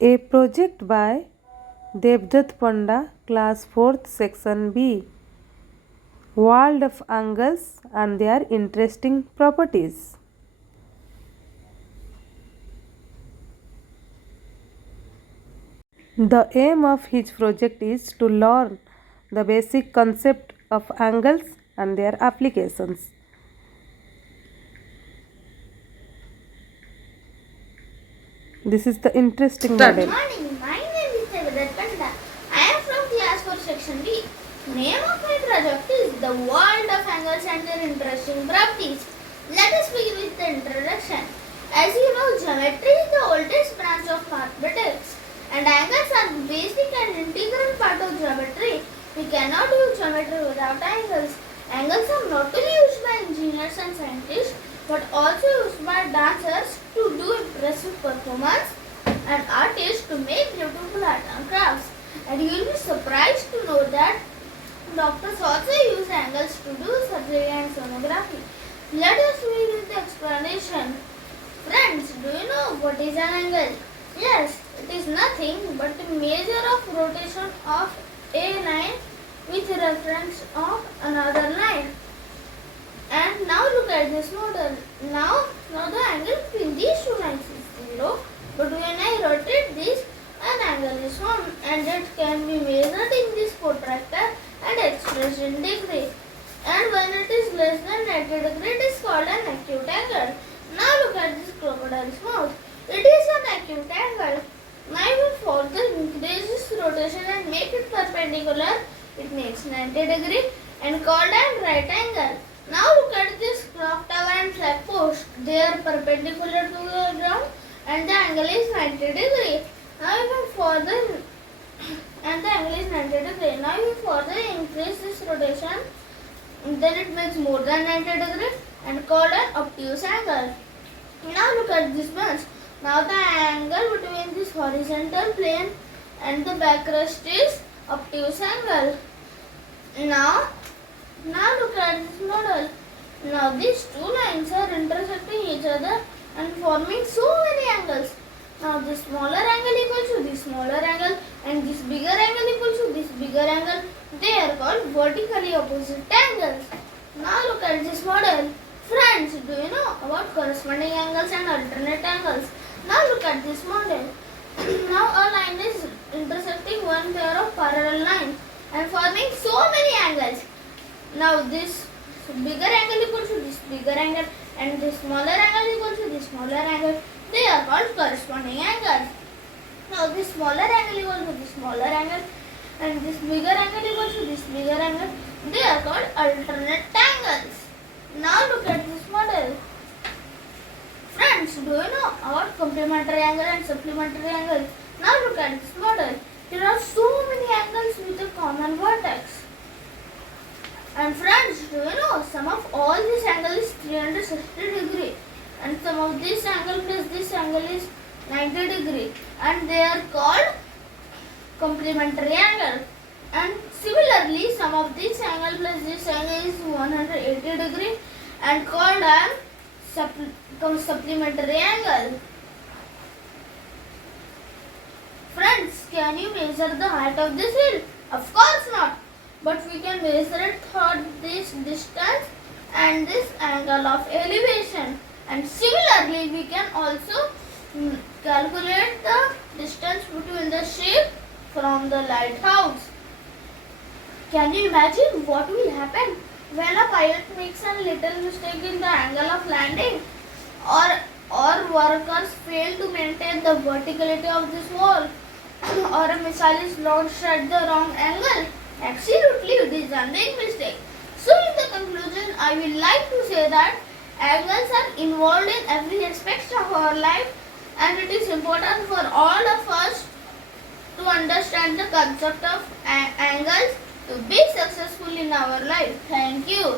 A project by Devdutt Panda, class 4th, section B. World of angles and their interesting properties. The aim of his project is to learn the basic concept of angles and their applications. This is the interesting Start. model. Good morning, my name is Devdutt Panda. I am from class 4 section B. Name of my project is The World of Angles and Their Interesting Properties. Let us begin with the introduction. As you know, geometry is the oldest branch of mathematics and angles are the basic and integral part of geometry. We cannot do geometry without angles. Angles are not only used by engineers and scientists but also used by dancers to do impressive performance and artists to make beautiful art and crafts. And you will be surprised to know that doctors also use angles to do surgery and sonography. Let us begin with the explanation. Friends, do you know what is an angle? Yes, it is nothing but the measure of rotation of a line with reference of another line. And now look at this model. Now the angle between these two lines is 0. But when I rotate this, an angle is formed and it can be measured in this protractor and expressed in degree. And when it is less than 90 degree, it is called an acute angle. Now look at this crocodile's mouth. It is an acute angle. Now if we further increase this rotation and make it perpendicular, it makes 90 degree and called an right angle. Now look at this clock tower and flag post. They are perpendicular to the ground and the angle is 90 degree. Now you can further and the angle is 90 degree. Now you further increase this rotation, then it makes more than 90 degree and called an obtuse angle. Now look at this bunch. Now the angle between this horizontal plane and the backrest is obtuse angle. Now look at this model. Now these two lines are intersecting each other and forming so many angles. Now this smaller angle equals to this smaller angle and this bigger angle equals to this bigger angle. They are called vertically opposite angles. Now look at this model. Friends, do you know about corresponding angles and alternate angles? Now look at this model. Now a line is intersecting one pair of parallel lines and forming so many angles. Now this bigger angle equals to this bigger angle and this smaller angle equals to this smaller angle. They are called corresponding angles. Now this smaller angle equals to this smaller angle and this bigger angle equals to this bigger angle. They are called alternate angles. Now look at this model. Friends, do you know about complementary angle and supplementary angle? Now look at this model. There are so many angles with a common vertex. And friends, do you know sum of all this angle is 360 degree and sum of this angle plus this angle is 90 degree and they are called complementary angle. And similarly, sum of this angle plus this angle is 180 degree and called an supplementary angle. Friends, can you measure the height of this hill? Of course not. But we can measure it through this distance and this angle of elevation. And similarly, we can also calculate the distance between the ship from the lighthouse. Can you imagine what will happen when a pilot makes a little mistake in the angle of landing or workers fail to maintain the verticality of this wall or a missile is launched at the wrong angle? Absolutely, this is a big mistake. So in the conclusion, I will like to say that angles are involved in every aspect of our life and it is important for all of us to understand the concept of angles to be successful in our life. Thank you.